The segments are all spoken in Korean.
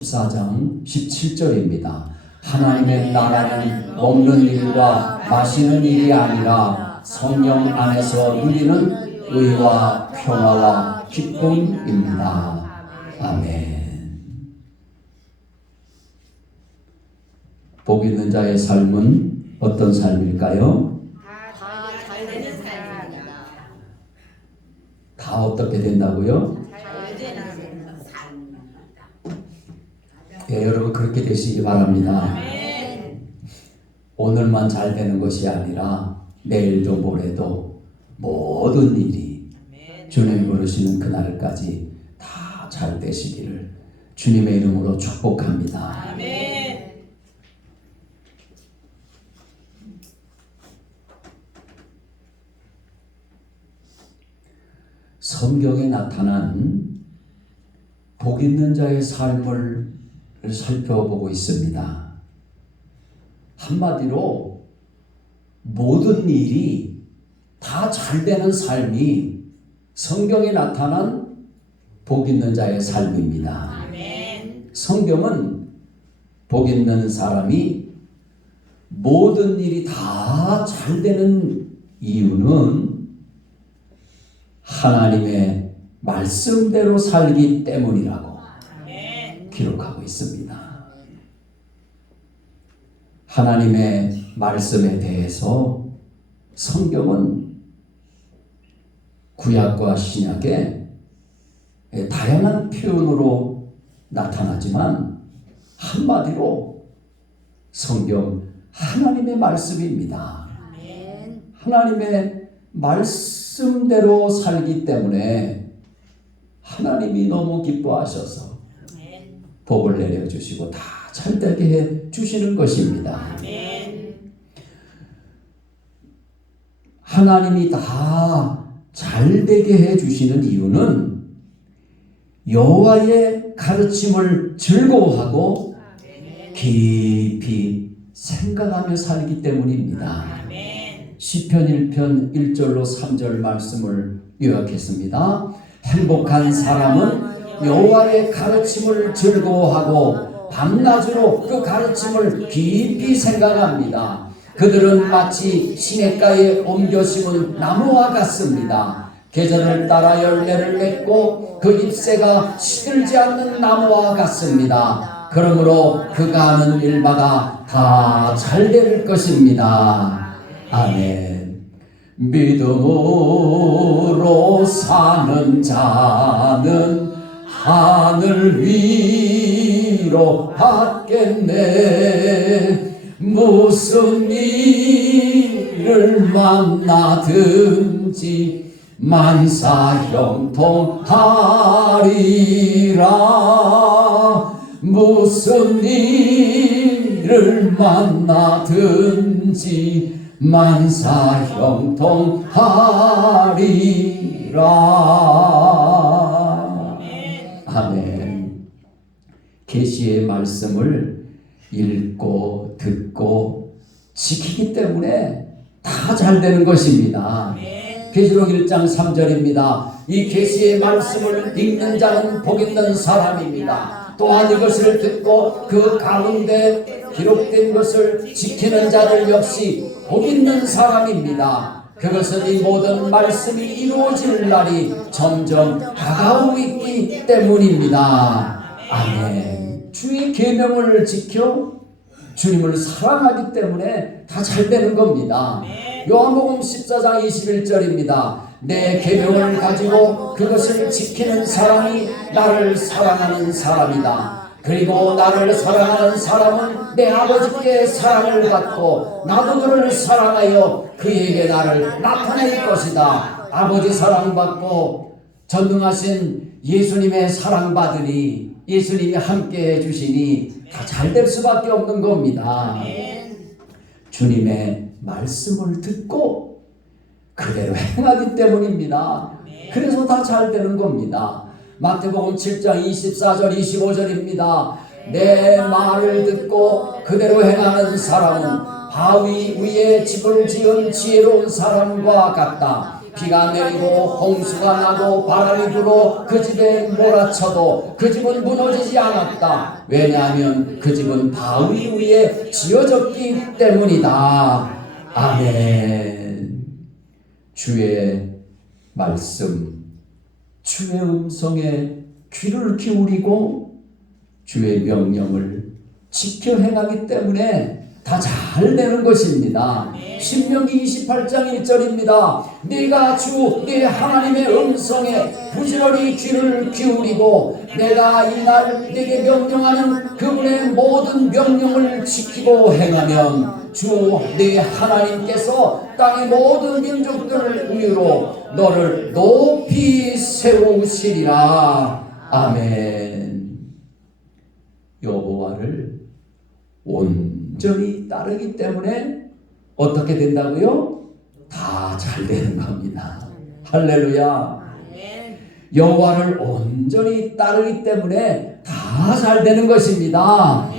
14장 17절입니다. 하나님의 나라는 먹는 일과 마시는 일이 아니라 성령 안에서 누리는 의와 평화와 기쁨입니다. 아멘. 복 있는 자의 삶은 어떤 삶일까요? 다 잘 되는 삶입니다. 다 어떻게 된다고요? 잘 되는 삶. 예, 여러분 그렇게 되시기 바랍니다. 아멘. 오늘만 잘 되는 것이 아니라 내일도 모레도 모든 일이 주님 부르시는 그날까지 다 잘 되시기를 주님의 이름으로 축복합니다. 아멘. 성경에 나타난 복 있는 자의 삶을 살펴보고 있습니다. 한마디로 모든 일이 다 잘 되는 삶이 성경에 나타난 복 있는 자의 삶입니다. 아멘. 성경은 복 있는 사람이 모든 일이 다 잘 되는 이유는 하나님의 말씀대로 살기 때문이라고 기록하고 있습니다. 하나님의 말씀에 대해서 성경은 구약과 신약에 다양한 표현으로 나타나지만 한마디로 성경 하나님의 말씀입니다. 하나님의 말씀대로 살기 때문에 하나님이 너무 기뻐하셔서 복을 내려주시고 다 잘되게 해 주시는 것입니다. 하나님이 다 잘되게 해 주시는 이유는 여호와의 가르침을 즐거워하고 깊이 생각하며 살기 때문입니다. 시편 1편 1절로 3절 말씀을 요약했습니다. 행복한 사람은 여호와의 가르침을 즐거워하고 밤낮으로 그 가르침을 깊이 생각합니다. 그들은 마치 시냇가에 옮겨 심은 나무와 같습니다. 계절을 따라 열매를 맺고 그 잎새가 시들지 않는 나무와 같습니다. 그러므로 그가 하는 일마다 다 잘 될 것입니다. 아멘. 믿음으로 사는 자는 하늘 위로 받겠네. 무슨 일을 만나든지 만사형통하리라. 무슨 일을 만나든지 만사형통하리라. 아멘. 계시의 말씀을 읽고 듣고 지키기 때문에 다 잘 되는 것입니다. 계시록 1장 3절입니다. 이 계시의 말씀을 읽는 자는 복 있는 사람입니다. 또한 이것을 듣고 그 가운데 기록된 것을 지키는 자들 역시 복 있는 사람입니다. 그것은 이 모든 말씀이 이루어질 날이 점점 다가오고 있기 때문입니다. 아멘. 주의 계명을 지켜 주님을 사랑하기 때문에 다 잘 되는 겁니다. 요한복음 14장 21절입니다. 내 계명을 가지고 그것을 지키는 사람이 나를 사랑하는 사람이다. 그리고 나를 사랑하는 사람은 내 아버지께 사랑을 받고 나도 그를 사랑하여 그에게 나를 나타낼 것이다. 아버지 사랑받고 전능하신 예수님의 사랑받으니 예수님이 함께 해주시니 다 잘 될 수밖에 없는 겁니다. 주님의 말씀을 듣고 그대로 행하기 때문입니다. 그래서 다 잘 되는 겁니다. 마태복음 7장 24절 25절입니다. 내 말을 듣고 그대로 행하는 사람은 바위 위에 집을 지은 지혜로운 사람과 같다. 비가 내리고 홍수가 나고 바람이 불어 그 집에 몰아쳐도 그 집은 무너지지 않았다. 왜냐하면 그 집은 바위 위에 지어졌기 때문이다. 아멘. 주의 말씀, 주의 음성에 귀를 기울이고 주의 명령을 지켜 행하기 때문에 다 잘 되는 것입니다. 신명기 28장 1절입니다. 네가 주 네 하나님의 음성에 부지런히 귀를 기울이고 내가 이날 네게 명령하는 그분의 모든 명령을 지키고 행하면 주 네 하나님께서 땅의 모든 민족들 위로 너를 높이 세우시리라. 아멘. 여호와를 온전히 따르기 때문에 어떻게 된다고요? 다 잘 되는 겁니다. 할렐루야. 여호와를 온전히 따르기 때문에 다 잘 되는 것입니다.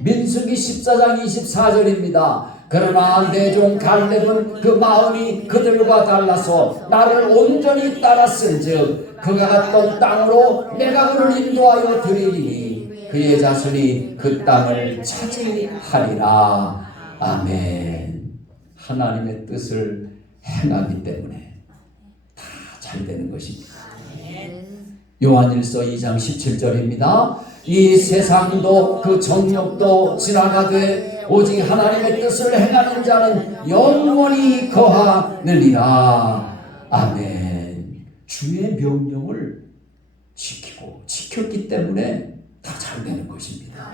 민수기 14장 24절입니다. 그러나 내 종 갈렙은 그 마음이 그들과 달라서 나를 온전히 따랐은즉 그가 갔던 땅으로 내가 그를 인도하여 드리리니 그의 자손이 그 땅을 차지하리라. 아멘. 하나님의 뜻을 행하기 때문에 다 잘 되는 것입니다. 요한일서 2장 17절입니다. 이 세상도 그 정욕도 지나가되 오직 하나님의 뜻을 행하는 자는 영원히 거하느니라. 아멘. 주의 명령을 지켰기 때문에 다 잘 되는 것입니다.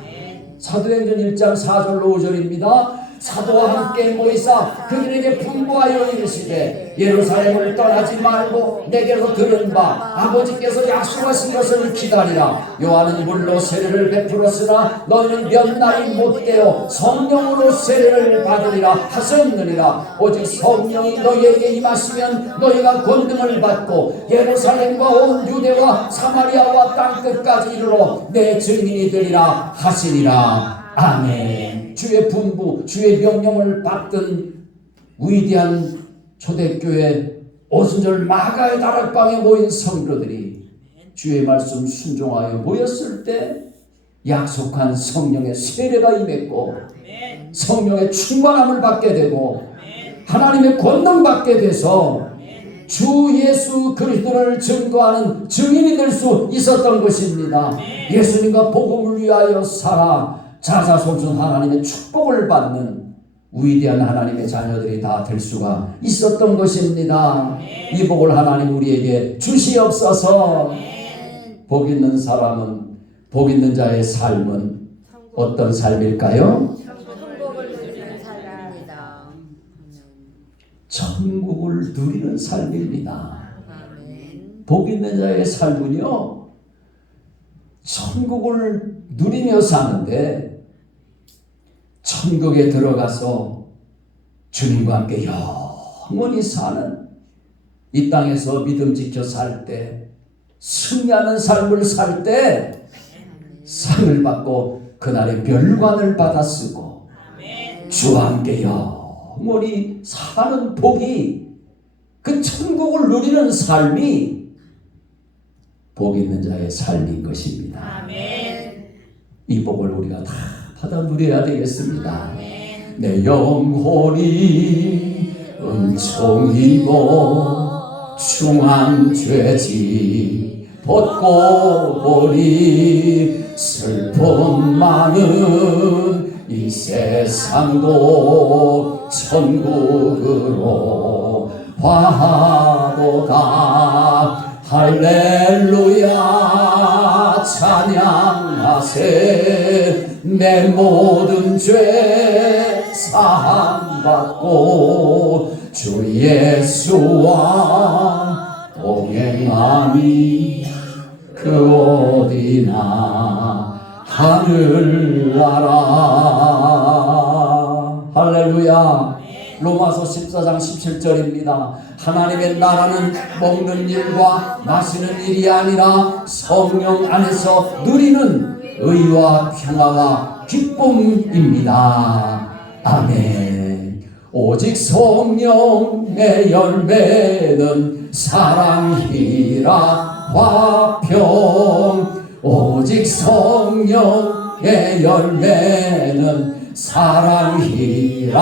사도행전 1장 4절로 5절입니다. 사도와 함께 모이사 그들에게 분부하여 이르시되 예루살렘을 떠나지 말고 내게로 들은 바 아버지께서 약속하신 것을 기다리라. 요한은 물로 세례를 베풀었으나 너희는 몇 날이 못되어 성령으로 세례를 받으리라 하셨느니라. 오직 성령이 너희에게 임하시면 너희가 권능을 받고 예루살렘과 온 유대와 사마리아와 땅끝까지 이르러 내 증인이 되리라 하시니라. 아멘. 주의 분부, 주의 명령을 받던 위대한 초대교회 오순절 마가의 다락방에 모인 성도들이 주의 말씀 순종하여 모였을 때 약속한 성령의 세례가 임했고 성령의 충만함을 받게 되고 하나님의 권능 받게 돼서 주 예수 그리스도를 증거하는 증인이 될 수 있었던 것입니다. 예수님과 복음을 위하여 살아 자자손손 하나님의 축복을 받는 위대한 하나님의 자녀들이 다 될 수가 있었던 것입니다. 이 복을 하나님 우리에게 주시옵소서. 복 있는 사람은, 복 있는 자의 삶은 어떤 삶일까요? 천국을 누리는 삶입니다. 복 있는 자의 삶은요, 천국을 누리며 사는데 천국에 들어가서 주님과 함께 영원히 사는, 이 땅에서 믿음 지켜 살 때, 승리하는 삶을 살 때 상을 받고 그날의 멸관을 받아 쓰고 주와 함께 영원히 사는 복이, 그 천국을 누리는 삶이 복 있는 자의 삶인 것입니다. 이 복을 우리가 다 받아 누려야 되겠습니다. 내 영혼이 은총 입어 중한 죄지 벗고 보니 슬픔 많은 이 세상도 천국으로 화하도다. 할렐루야 찬양하세. 내 모든 죄 사함받고 주 예수와 동행하니 그 어디나 하늘나라. 할렐루야. 로마서 14장 17절입니다. 하나님의 나라는 먹는 일과 마시는 일이 아니라 성령 안에서 누리는 의와 평화와 기쁨입니다. 아멘. 오직 성령의 열매는 사랑이라 화평. 오직 성령의 열매는 사랑이라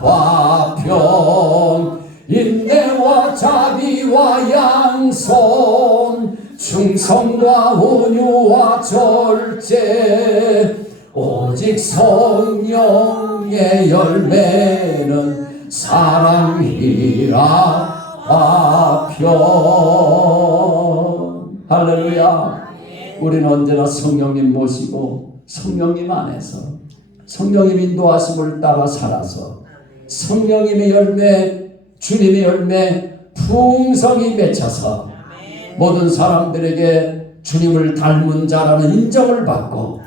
화평. 인내와 자비와 양선 충성과 온유와 절제. 오직 성령의 열매는 사랑이라 화평. 할렐루야. 우리는 언제나 성령님 모시고 성령님 안에서 성령님 인도하심을 따라 살아서 성령님의 열매, 주님의 열매 풍성히 맺혀서 모든 사람들에게 주님을 닮은 자라는 인정을 받고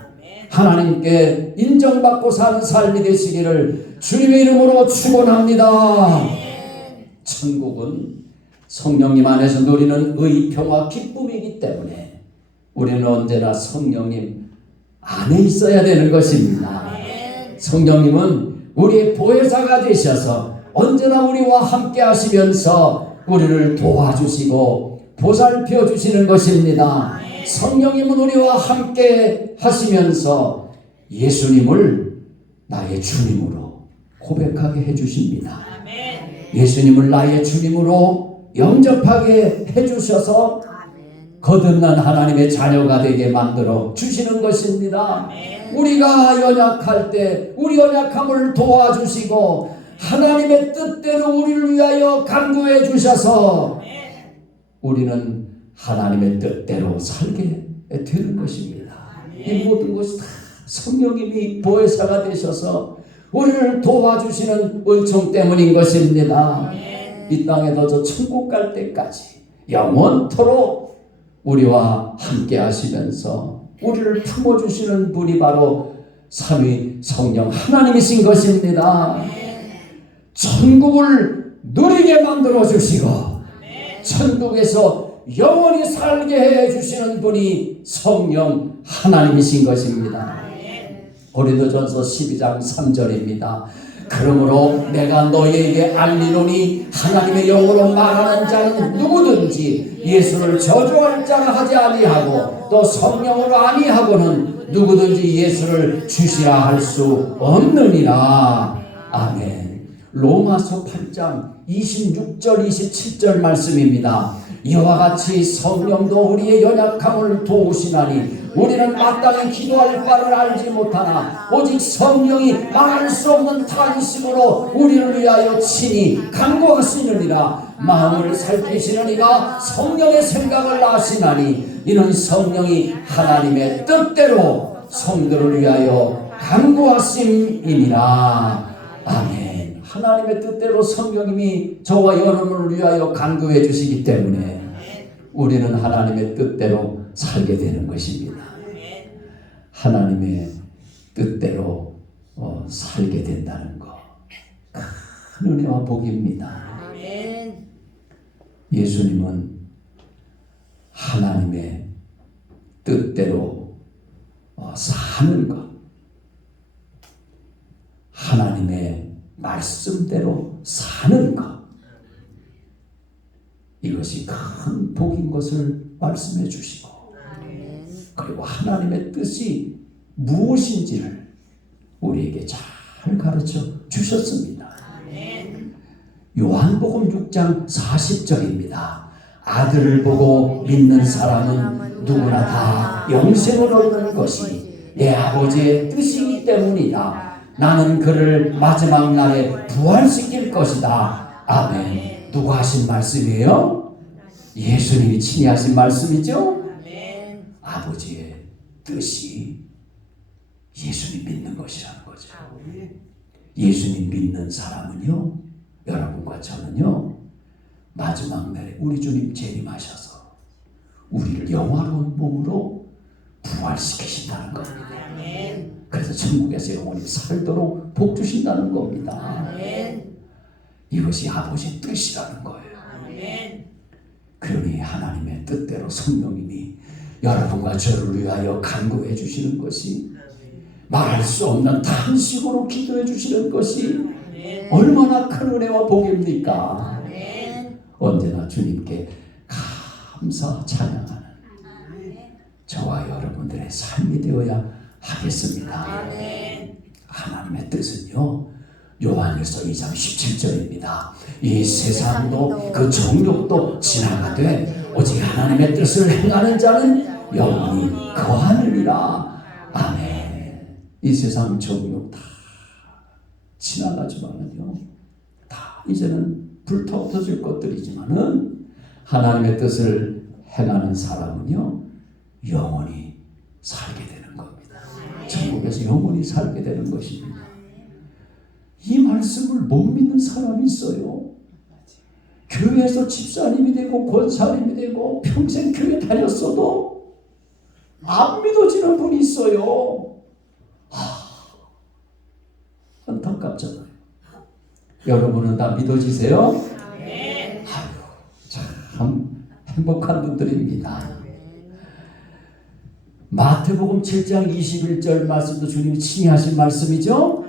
하나님께 인정받고 사는 삶이 되시기를 주님의 이름으로 축원합니다. 천국은 성령님 안에서 누리는 의, 평화, 기쁨이기 때문에 우리는 언제나 성령님 안에 있어야 되는 것입니다. 성령님은 우리의 보혜사가 되셔서 언제나 우리와 함께 하시면서 우리를 도와주시고 보살펴 주시는 것입니다. 성령님은 우리와 함께 하시면서 예수님을 나의 주님으로 고백하게 해주십니다. 예수님을 나의 주님으로 영접하게 해주셔서 거듭난 하나님의 자녀가 되게 만들어 주시는 것입니다. 우리가 연약할 때 우리 연약함을 도와주시고 하나님의 뜻대로 우리를 위하여 간구해 주셔서 우리는 하나님의 뜻대로 살게 되는 것입니다. 이 모든 것이 다 성령님이 보혜사가 되셔서 우리를 도와주시는 은총 때문인 것입니다. 이 땅에서 저 천국 갈 때까지 영원토록 우리와 함께 하시면서 우리를 품어주시는 분이 바로 삼위 성령 하나님이신 것입니다. 천국을 누리게 만들어 주시고 천국에서 영원히 살게 해 주시는 분이 성령 하나님이신 것입니다. 고린도전서 12장 3절입니다. 그러므로 내가 너희에게 알리노니 하나님의 영으로 말하는 자는 누구든지 예수를 저주할 자가 하지 아니하고 또 성령으로 아니하고는 누구든지 예수를 주시라 할 수 없느니라. 아멘. 로마서 8장 26절 27절 말씀입니다. 이와 같이 성령도 우리의 연약함을 도우시나니 우리는 마땅히 기도할 바를 알지 못하나 오직 성령이 말할 수 없는 탄식으로 우리를 위하여 친히 간구하시느니라. 마음을 살피시는 이가 성령의 생각을 아시나니 이는 성령이 하나님의 뜻대로 성도를 위하여 간구하심이니라. 아멘. 하나님의 뜻대로 성령님이 저와 여러분을 위하여 간구해 주시기 때문에 우리는 하나님의 뜻대로 살게 되는 것입니다. 하나님의 뜻대로 살게 된다는 것, 큰 은혜와 복입니다. 예수님은 하나님의 뜻대로 사는 것, 하나님의 말씀대로 사는 것, 이것이 큰 복인 것을 말씀해 주시고 그리고 하나님의 뜻이 무엇인지를 우리에게 잘 가르쳐 주셨습니다. 요한복음 6장 40절입니다. 아들을 보고 믿는 사람은 누구나 다 영생을 얻는 것이 내 아버지의 뜻이기 때문이다. 나는 그를 마지막 날에 부활시킬 것이다. 아멘. 누가 하신 말씀이에요? 예수님이 친히 하신 말씀이죠? 아버지의 뜻이 예수님 믿는 것이라는 거죠. 예수님 믿는 사람은요, 여러분과 저는요, 마지막 날에 우리 주님 재림하셔서 우리를 영화로운 몸으로 부활시키신다는 겁니다. 그래서 천국에서 영원히 살도록 복 주신다는 겁니다. 이것이 아버지의 뜻이라는 거예요. 그러니 하나님의 뜻대로 성령님이 여러분과 저를 위하여 간구해 주시는 것이, 말할 수 없는 탄식으로 기도해 주시는 것이 얼마나 큰 은혜와 복입니까? 아멘. 언제나 주님께 감사 찬양하는 저와 여러분들의 삶이 되어야 하겠습니다. 아멘. 하나님의 뜻은요, 요한일서 2장 17절입니다. 이 세상도 그 정욕도 지나가되 오직 하나님의 뜻을 행하는 자는 영원히 거하느니라. 아멘. 이 세상 정욕 다 지나가지만은요, 다 이제는 불타없어질 것들이지만은 하나님의 뜻을 행하는 사람은요, 영원히 살게 되는 겁니다. 천국에서 영원히 살게 되는 것입니다. 이 말씀을 못 믿는 사람이 있어요. 교회에서 집사님이 되고 권사님이 되고 평생 교회 다녔어도 안 믿어지는 분이 있어요. 안타깝잖아요. 여러분은 다 믿어지세요? 참 행복한 분들입니다. 마태복음 7장 21절 말씀도 주님이 친히 하신 말씀이죠.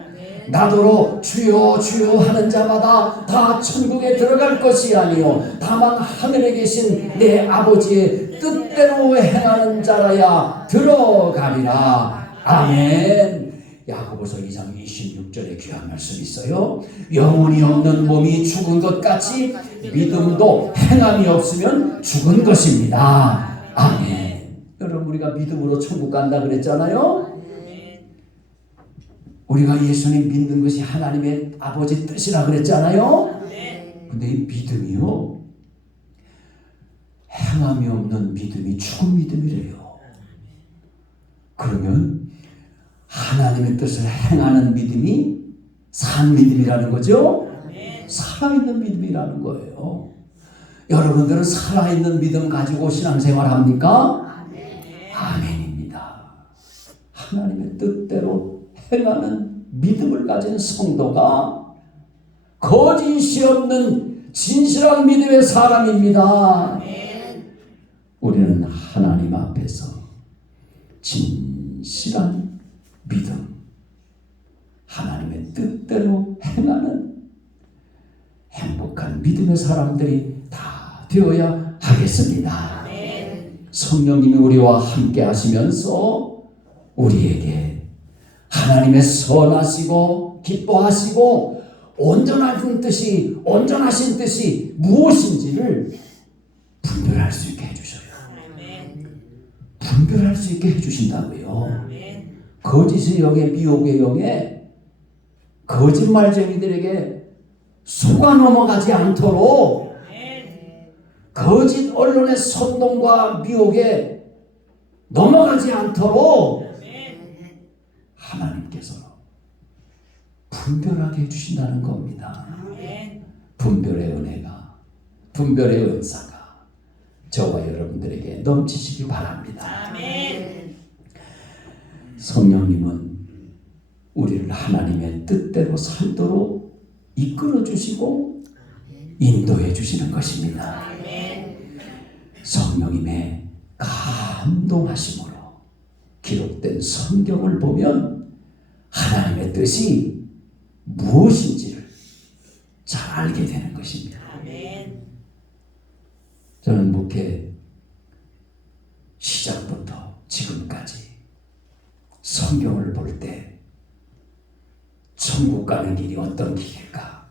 나더러 주여 주여 하는 자마다 다 천국에 들어갈 것이 아니요 다만 하늘에 계신 내 아버지의 뜻대로 행하는 자라야 들어가리라. 아멘. 야고보서 2장 26절에 귀한 말씀이 있어요. 영혼이 없는 몸이 죽은 것 같이 믿음도 행함이 없으면 죽은 것입니다. 아멘. 여러분, 우리가 믿음으로 천국 간다 그랬잖아요. 우리가 예수님 믿는 것이 하나님의 아버지 뜻이라 그랬잖아요. 근데 이 믿음이요, 행함이 없는 믿음이 죽은 믿음이래요. 그러면 하나님의 뜻을 행하는 믿음이 산 믿음이라는 거죠. 살아있는 믿음이라는 거예요. 여러분들은 살아있는 믿음 가지고 신앙생활 합니까? 아멘입니다. 하나님의 뜻대로 행하는 믿음을 가진 성도가 거짓이 없는 진실한 믿음의 사람입니다. 우리는 하나님 앞에서 진실한 믿음, 하나님의 뜻대로 행하는 행복한 믿음의 사람들이 다 되어야 하겠습니다. 성령님이 우리와 함께 하시면서 우리에게 하나님의 선하시고 기뻐하시고 온전하신 뜻이 무엇인지를 분별할 수 있게 해주셔요. 분별할 수 있게 해주신다고요. 거짓의 영에 미혹의 영에 거짓말쟁이들에게 속아 넘어가지 않도록 거짓 언론의 선동과 미혹에 넘어가지 않도록 하나님께서 분별하게 해주신다는 겁니다. 분별의 은혜가, 분별의 은사가 저와 여러분들에게 넘치시기 바랍니다. 성령님은 우리를 하나님의 뜻대로 살도록 이끌어 주시고 인도해 주시는 것입니다. 성령님의 감동하심으로 기록된 성경을 보면 하나님의 뜻이 무엇인지를 잘 알게 되는 것입니다. 저는 목회 시작부터 지금까지 성경을 볼 때 천국 가는 길이 어떤 길일까?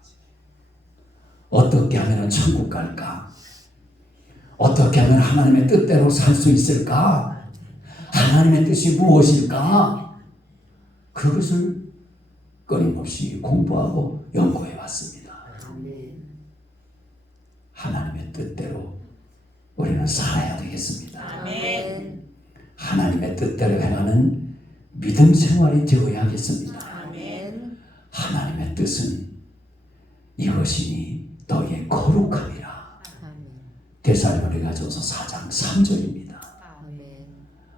어떻게 하면 천국 갈까? 어떻게 하면 하나님의 뜻대로 살 수 있을까? 하나님의 뜻이 무엇일까? 그것을 끊임없이 공부하고 연구해 왔습니다. 하나님의 뜻대로 우리는 살아야 되겠습니다. 하나님의 뜻대로 행하는 믿음 생활이 되어야 하겠습니다. 하나님의 뜻은 이것이니 너희의 거룩함이라. 데살로니가전서 4장 3절입니다.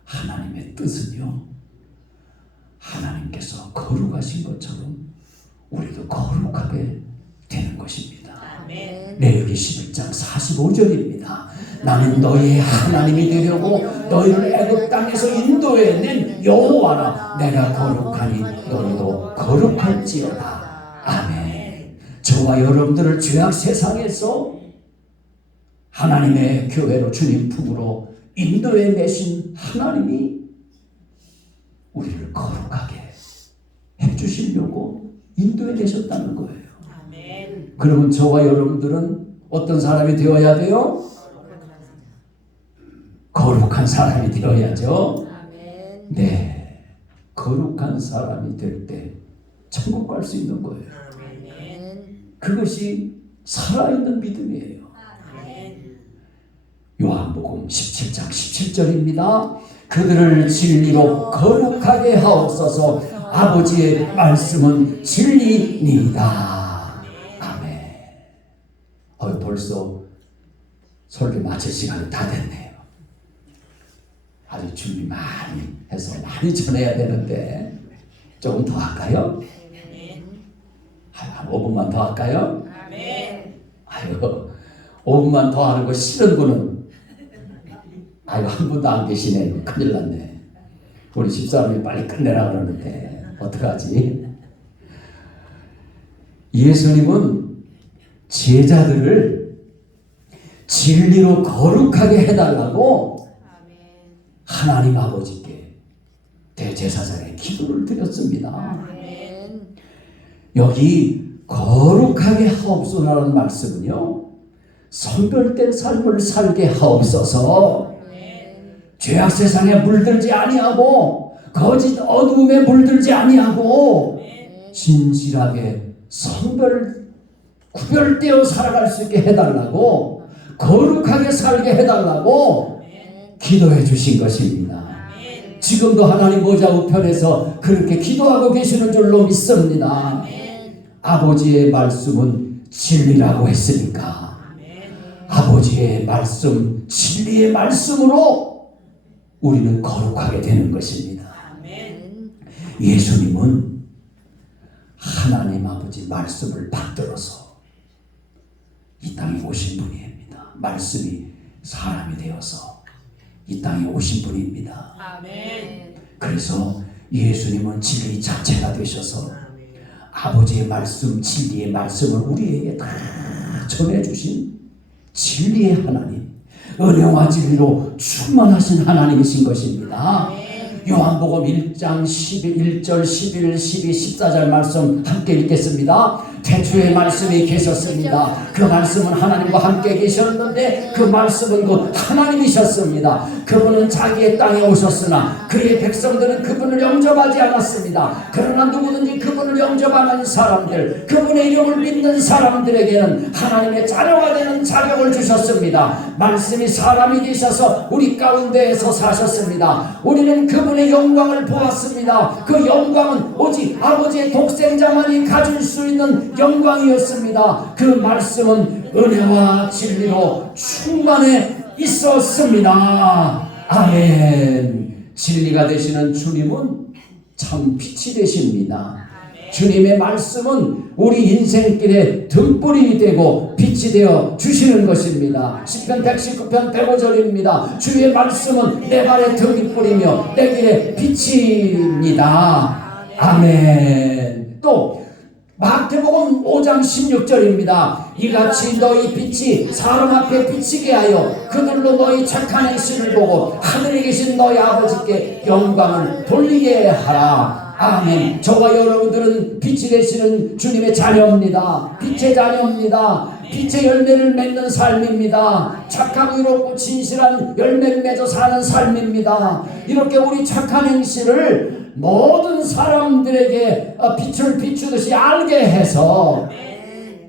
하나님의 뜻은요, 하나님께서 거룩하신 것처럼 우리도 거룩하게 되는 것입니다. 레위기 11장 45절입니다. 나는 너희의 하나님이 되려고 너희를 애굽 땅에서 인도해낸 여호와라. 내가 거룩하니 너희도 거룩할지어다. 아멘. 저와 여러분들을 죄악 세상에서 하나님의 교회로 주님 품으로 인도해 내신 하나님이 우리를 거룩하게 해주시려고 인도해 내셨다는 거예요. 아멘. 그러면 저와 여러분들은 어떤 사람이 되어야 돼요? 거룩한 사람이 되어야죠. 아멘. 네, 거룩한 사람이 될 때 천국 갈 수 있는 거예요. 아멘. 그것이 살아있는 믿음이에요. 아멘. 요한복음 17장 17절입니다. 그들을 진리로 거룩하게 하옵소서. 아버지의 말씀은 진리니이다. 아멘. 벌써 설교 마칠 시간이 다 됐네요. 아주 준비 많이 해서 많이 전해야 되는데 조금 더 할까요? 한 5분만 더 할까요? 아멘. 아유, 5분만 더 하는 거 싫은 분은 아이고 한 분도 안 계시네. 큰일 났네. 우리 집사람이 빨리 끝내라 그러는데 어떡하지? 예수님은 제자들을 진리로 거룩하게 해달라고 하나님 아버지께 대제사장의 기도를 드렸습니다. 아멘. 여기 거룩하게 하옵소서라는 말씀은요, 선별된 삶을 살게 하옵소서. 죄악 세상에 물들지 아니하고 거짓 어둠에 물들지 아니하고 진실하게 구별되어 살아갈 수 있게 해달라고, 거룩하게 살게 해달라고 기도해 주신 것입니다. 지금도 하나님 보좌 우편에서 그렇게 기도하고 계시는 줄로 믿습니다. 아버지의 말씀은 진리라고 했으니까 아버지의 말씀, 진리의 말씀으로 우리는 거룩하게 되는 것입니다. 예수님은 하나님 아버지 말씀을 받들어서 이 땅에 오신 분입니다. 말씀이 사람이 되어서 이 땅에 오신 분입니다. 아멘. 그래서 예수님은 진리 자체가 되셔서 아버지의 말씀, 진리의 말씀을 우리에게 다 전해주신 진리의 하나님, 은혜와 진리로 충만하신 하나님이신 것입니다. 요한복음 1장 1절 11, 12, 14절 말씀 함께 읽겠습니다. 태초에 말씀이 계셨습니다. 그 말씀은 하나님과 함께 계셨는데 그 말씀은 곧 하나님이셨습니다. 그분은 자기의 땅에 오셨으나 그의 백성들은 그분을 영접하지 않았습니다. 그러나 누구든지 그분을 영접하는 사람들, 그분의 이름을 믿는 사람들에게는 하나님의 자녀가 되는 자격을 주셨습니다. 말씀이 사람이 되셔서 우리 가운데에서 사셨습니다. 우리는 그분의 영광을 보았습니다. 그 영광은 오직 아버지의 독생자만이 가질 수 있는 영광이었습니다. 그 말씀은 은혜와 진리로 충만해 있었습니다. 아멘. 진리가 되시는 주님은 참 빛이 되십니다. 주님의 말씀은 우리 인생길의 등불이 되고 빛이 되어 주시는 것입니다. 시편 119편 105절입니다. 주의 말씀은 내 발의 등불이며 내 길의 빛입니다. 아멘. 또 마태복음 5장 16절입니다. 이같이 너희 빛이 사람 앞에 비치게 하여 그들로 너희 착한 행실을 보고 하늘에 계신 너희 아버지께 영광을 돌리게 하라. 아멘. 저와 여러분들은 빛이 되시는 주님의 자녀입니다. 빛의 자녀입니다. 빛의 열매를 맺는 삶입니다. 착하고 이롭고 진실한 열매를 맺어 사는 삶입니다. 이렇게 우리 착한 행실을 모든 사람들에게 빛을 비추듯이 알게 해서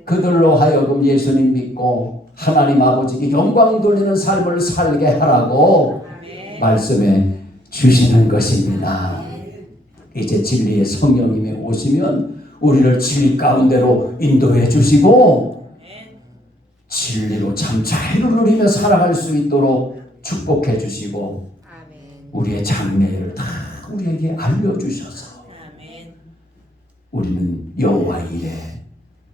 그들로 하여금 예수님 믿고 하나님 아버지께 영광 돌리는 삶을 살게 하라고 말씀해 주시는 것입니다. 이제 진리의 성령님이 오시면 우리를 진리 가운데로 인도해 주시고 진리로 참 자유를 누리며 살아갈 수 있도록 축복해 주시고 우리의 장래를 다 우리에게 알려주셔서 우리는 여호와 이레,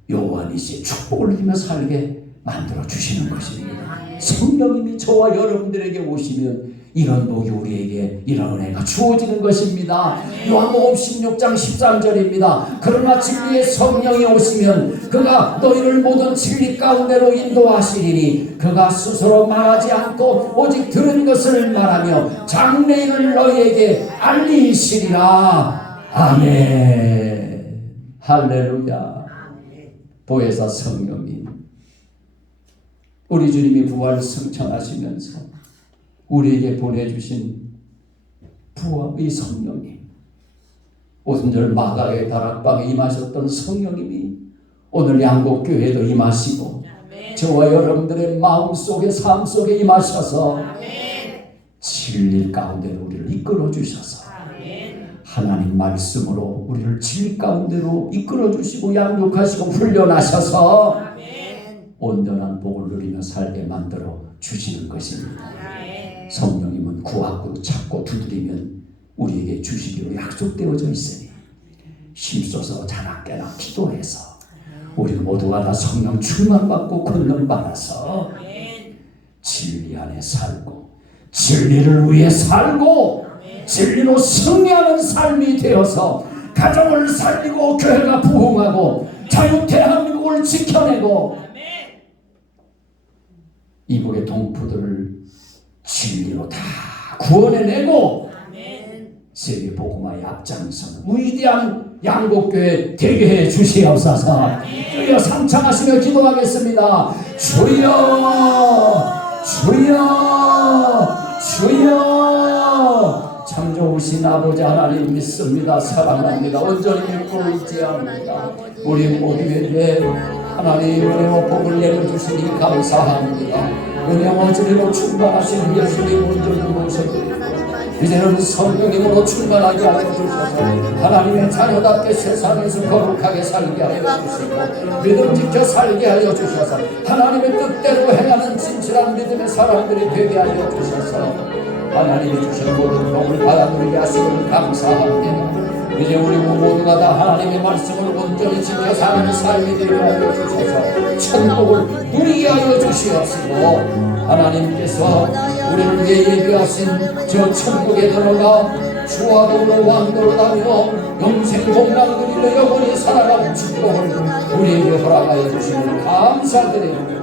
여호와 니시의 축복을 누리며 살게 만들어 주시는 것입니다. 성령님이 저와 여러분들에게 오시면 이런 복이 우리에게 이런 은혜가 주어지는 것입니다. 요한복음 16장 13절입니다. 그러나 진리의 성령이 오시면 그가 너희를 모든 진리 가운데로 인도하시리니 그가 스스로 말하지 않고 오직 들은 것을 말하며 장래일을 너희에게 알리시리라. 아멘. 할렐루야. 보혜사 성령님, 우리 주님이 부활을 승천하시면서 우리에게 보내주신 부활의 성령님, 오순절 마가의 다락방에 임하셨던 성령님이 오늘 양곡교회에도 임하시고 저와 여러분들의 마음속에 삶속에 임하셔서 진리 가운데로 우리를 이끌어 주셔서 하나님 말씀으로 우리를 진리 가운데로 이끌어 주시고 양육하시고 훈련하셔서 온전한 복을 누리며 살게 만들어 주시는 것입니다. 성령님은 구하고 찾고 두드리면 우리에게 주시기로 약속되어져 있으니 힘써서 자나깨나 기도해서 우리 모두가 다 성령 충만받고 권능받아서 진리 안에 살고 진리를 위해 살고 진리로 승리하는 삶이 되어서 가정을 살리고 교회가 부흥하고 자유 대한민국을 지켜내고 이북의 동포들을 진리로 다 구원해내고 세계 복음화의 앞장서는 위대한 양곡교회 되게 해 주시옵소서. 주여 삼창하시며 기도하겠습니다. 주여 주여 주여. 참 좋으신 아버지 하나님 믿습니다. 사랑합니다. 온전히 믿고 의지합니다. 우리 모두에게 하나님 은혜와 복을 내려주시니 감사합니다. 은혜와 진리로 충만하신 예수님 온전히 모셔드리고 이제는 성령님으로 충만하게 하여 주셔서 하나님의 자녀답게 세상에서 거룩하게 살게 하여 주시고 믿음 지켜 살게 하여 주셔서 하나님의 뜻대로 행하는 진실한 믿음의 사람들이 되게 하여 주셔서 하나님이 주신 모든 복을 받아들이게 하시길 감사합니다. 이제 우리 모두가 다 하나님의 말씀을 온전히 지켜 사는 삶이 되게 하여 주셔서 천국을 누리게 하여 주시옵시고 하나님께서 우리를 위해 예비하신 저 천국에 들어가 주와 더불어 왕도로 다니며 영생 공lang 누리며 영원히 살아가는 축복을 우리에게 허락하여 주시니 감사드립니다.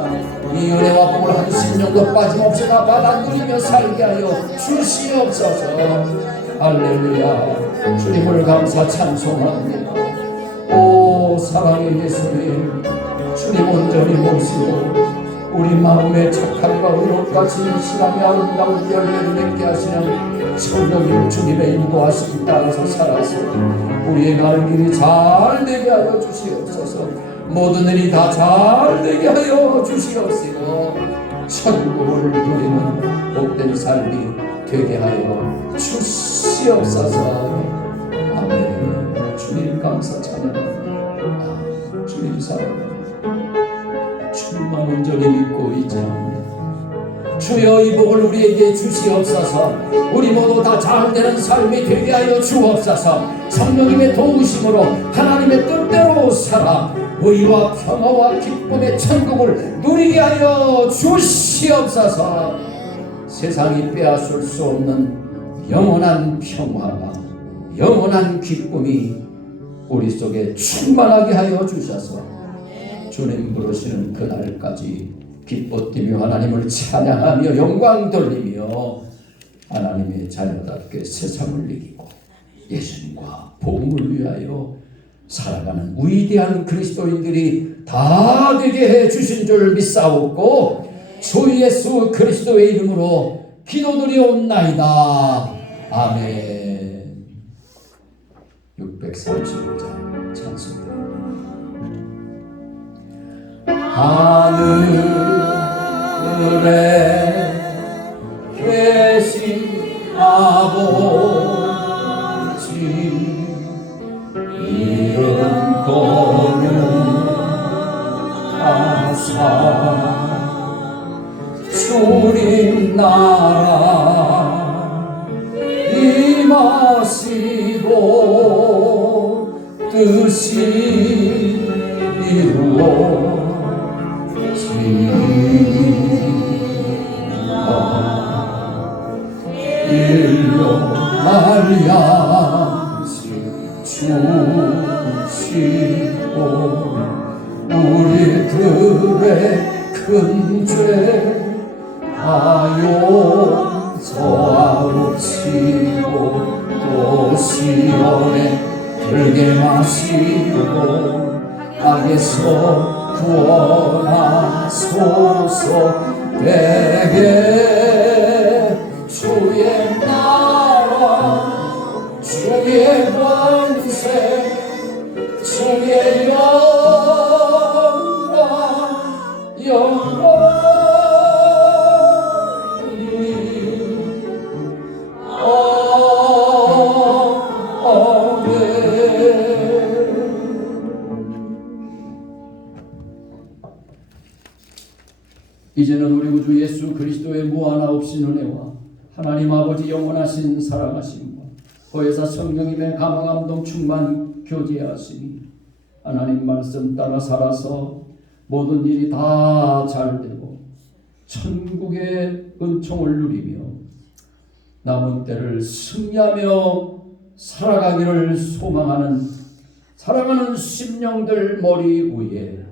이 은혜와 복을 한 심령도 빠짐없이 다 받아 누리며 살게 하여 주시옵소서. 할렐루야. 주님을 감사 찬송합니다. 오 사랑의 예수님, 주님 온전히 모시고 우리 마음의 착함과 의롭과 진실함이 아름다운 열매를 맺게 하시는 성령님 주님의 인도하심을 따라서 살아서 우리의 가는 길이 잘 되게 하여 주시옵소서. 모든 일이 다 잘 되게 하여 주시옵시고 천국을 누리는 복된 삶이 되게 하여 주시옵소서. 아멘. 주님 감사 찬양합니다. 주님 사랑합니다. 주님만 온전히 믿고 의지합니다. 주여 이 복을 우리에게 주시옵소서. 우리 모두 다 잘되는 삶이 되게 하여 주옵소서. 성령님의 도우심으로 하나님의 뜻대로 살아 의와 평화와 기쁨의 천국을 누리게 하여 주시옵소서. 세상이 빼앗을 수 없는 영원한 평화가 영원한 기쁨이 우리 속에 충만하게 하여 주셔서 주님 부르시는 그날까지 기뻐 뛰며 하나님을 찬양하며 영광 돌리며 하나님의 자녀답게 세상을 이기고 예수님과 복음을 위하여 살아가는 위대한 그리스도인들이 다 되게 해 주신 줄 믿사옵고 주 예수 그리스도의 이름으로 기도드리옵나이다. 아멘. 635장 찬송드립니다. 하늘에 계신 아버지 이름 거룩하사 주님 나라 임하시고 뜻이 이루어지리라. 양식 주시고 우리들의 큰 죄 다 용서하옵시고 또 시험에 들게 마시고 악에서 구원하소서. 내게 주의 나라 주의 권세 주의 영광 이제는 우리 구주 예수 그리스도의 무한하옵신 은혜와 하나님 아버지 영원하신 사랑하심과 보혜사 성령님의 감화감동 충만 교제하시니 하나님 말씀 따라 살아서 모든 일이 다 잘되고 천국의 은총을 누리며 남은 때를 승리하며 살아가기를 소망하는 사랑하는 심령들 머리 위에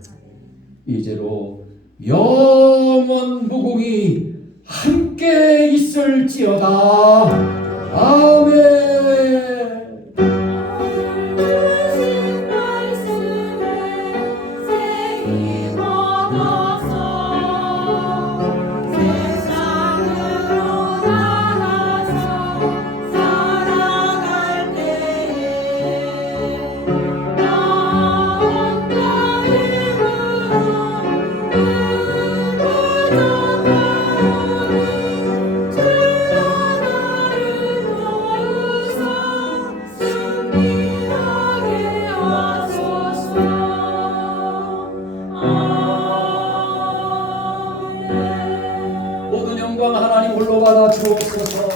이제로 영원 무궁히 함께 있을지어다. 아멘. 모든 영광 하나님 홀로 받아 주옵소서.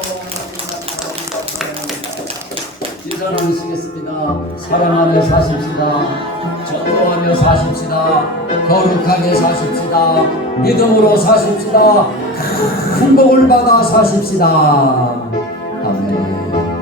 인사나누시겠습니다. 사랑하며 사십시다. 전도하며 사십시다. 거룩하게 사십시다. 믿음으로 사십시다. 큰 복을 받아 사십시다. 아멘.